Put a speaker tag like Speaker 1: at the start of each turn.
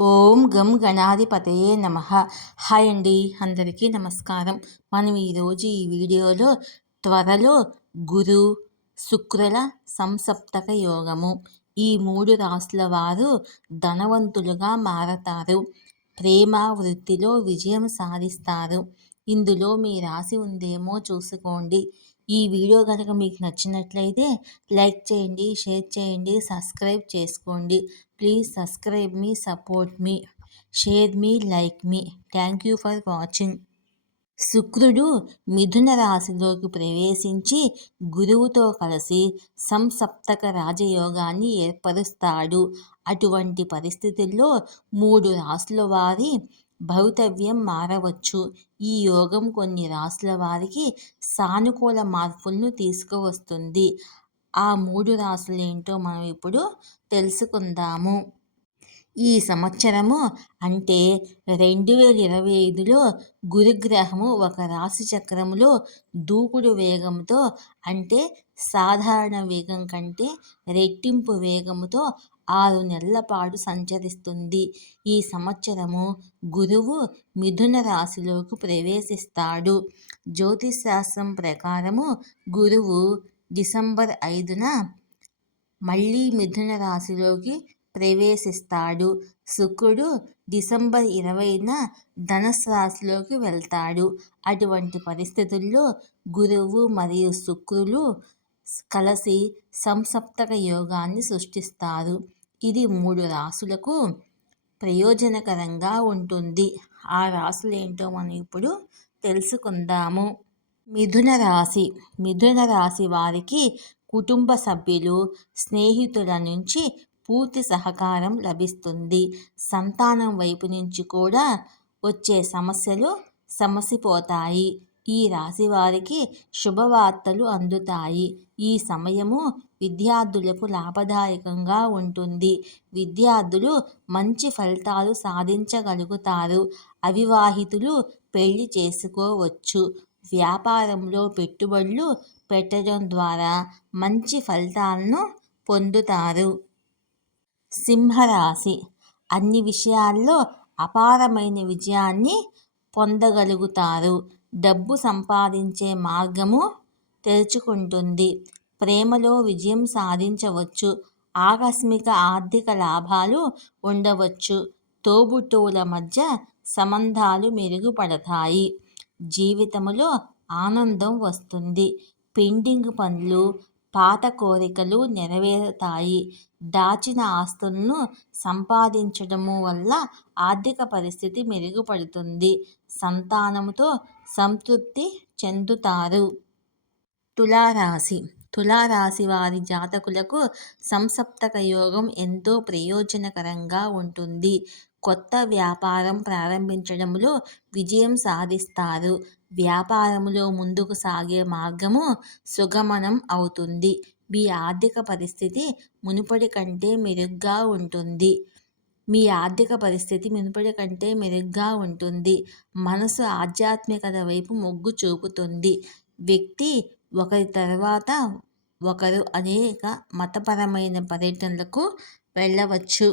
Speaker 1: ఓం గం గణాధిపతయే నమ. హాయ్ అండి అందరికీ నమస్కారం. మనం ఈరోజు ఈ వీడియోలో త్వరలో గురు శుక్రుల సంసప్తక యోగము. ఈ మూడు రాసుల వారు ధనవంతులుగా మారతారు. ప్రేమ వృత్తిలో విజయం సాధిస్తారు. ఇందులో మీ రాశి ఉందేమో చూసుకోండి. ఈ వీడియో కనుక మీకు నచ్చినట్లయితే లైక్ చేయండి షేర్ చేయండి సబ్స్క్రైబ్ చేసుకోండి. ప్లీజ్ సబ్స్క్రైబ్ మీ సపోర్ట్ మీ షేర్ మీ like me. Thank you for watching. శుక్రుడు మిథున రాశిలోకి ప్రవేశించి గురువుతో కలిసి సంసప్తక రాజయోగాన్ని ఏర్పరుస్తాడు. అటువంటి పరిస్థితుల్లో మూడు రాసుల వారి భవితవ్యం మారవచ్చు. ఈ యోగం కొన్ని రాసుల వారికి సానుకూల మార్పులను తీసుకువస్తుంది. ఆ మూడు రాసులేంటో మనం ఇప్పుడు తెలుసుకుందాము. ఈ సంవత్సరము అంటే రెండు వేల ఇరవై ఐదులో గురుగ్రహము ఒక రాశి చక్రములో దూకుడు వేగంతో అంటే సాధారణ వేగం కంటే రెట్టింపు వేగముతో ఆరు నెలల పాటు సంచరిస్తుంది. ఈ సంవత్సరము గురువు మిథున రాశిలోకి ప్రవేశిస్తాడు. జ్యోతిశాస్త్రం ప్రకారము గురువు డిసెంబర్ ఐదున మళ్ళీ మిథున రాశిలోకి ప్రవేశిస్తాడు. శుక్రుడు డిసెంబర్ ఇరవైన ధనస్సు రాశిలోకి వెళ్తాడు. అటువంటి పరిస్థితుల్లో గురువు మరియు శుక్రులు కలిసి సంసప్తక యోగాన్ని సృష్టిస్తారు. ఇది మూడు రాసులకు ప్రయోజనకరంగా ఉంటుంది. ఆ రాసులు ఏంటో మనం ఇప్పుడు తెలుసుకుందాము. మిథున రాశి. మిథున రాశి వారికి కుటుంబ సభ్యులు స్నేహితుల నుంచి పూర్తి సహకారం లభిస్తుంది. సంతానం వైపు నుంచి కూడా వచ్చే సమస్యలు సమసిపోతాయి. ఈ రాశి వారికి శుభవార్తలు అందుతాయి. ఈ సమయము విద్యార్థులకు లాభదాయకంగా ఉంటుంది. విద్యార్థులు మంచి ఫలితాలు సాధించగలుగుతారు. అవివాహితులు పెళ్ళి చేసుకోవచ్చు. వ్యాపారంలో పెట్టుబడులు పెట్టడం ద్వారా మంచి ఫలితాలను పొందుతారు. సింహరాశి అన్ని విషయాల్లో అపారమైన విజయాన్ని పొందగలుగుతారు. డబ్బు సంపాదించే మార్గము తెరుచుకుంటుంది. ప్రేమలో విజయం సాధించవచ్చు. ఆకస్మిక ఆర్థిక లాభాలు ఉండవచ్చు. తోబుట్టువుల మధ్య సంబంధాలు మెరుగుపడతాయి. జీవితంలో ఆనందం వస్తుంది. పెండింగ్ పనులు పాత కోరికలు నెరవేరుతాయి. దాచిన ఆస్తులను సంపాదించడము వల్ల ఆర్థిక పరిస్థితి మెరుగుపడుతుంది. సంతానంతో సంతృప్తి చెందుతారు. తులారాశి. తులారాశి వారి జాతకులకు సంసప్తక యోగం ఎంతో ప్రయోజనకరంగా ఉంటుంది. కొత్త వ్యాపారం ప్రారంభించడంలో విజయం సాధిస్తారు. వ్యాపారంలో ముందుకు సాగే మార్గము సుగమనం అవుతుంది. మీ ఆర్థిక పరిస్థితి మునుపటి కంటే మెరుగ్గా ఉంటుంది. మీ ఆర్థిక పరిస్థితి మునుపటి కంటే మెరుగ్గా ఉంటుంది. మనసు ఆధ్యాత్మికత వైపు మొగ్గు చూపుతుంది. వ్యక్తి ఒకరి తర్వాత ఒకరు అనేక మతపరమైన పర్యటనలకు వెళ్ళవచ్చు.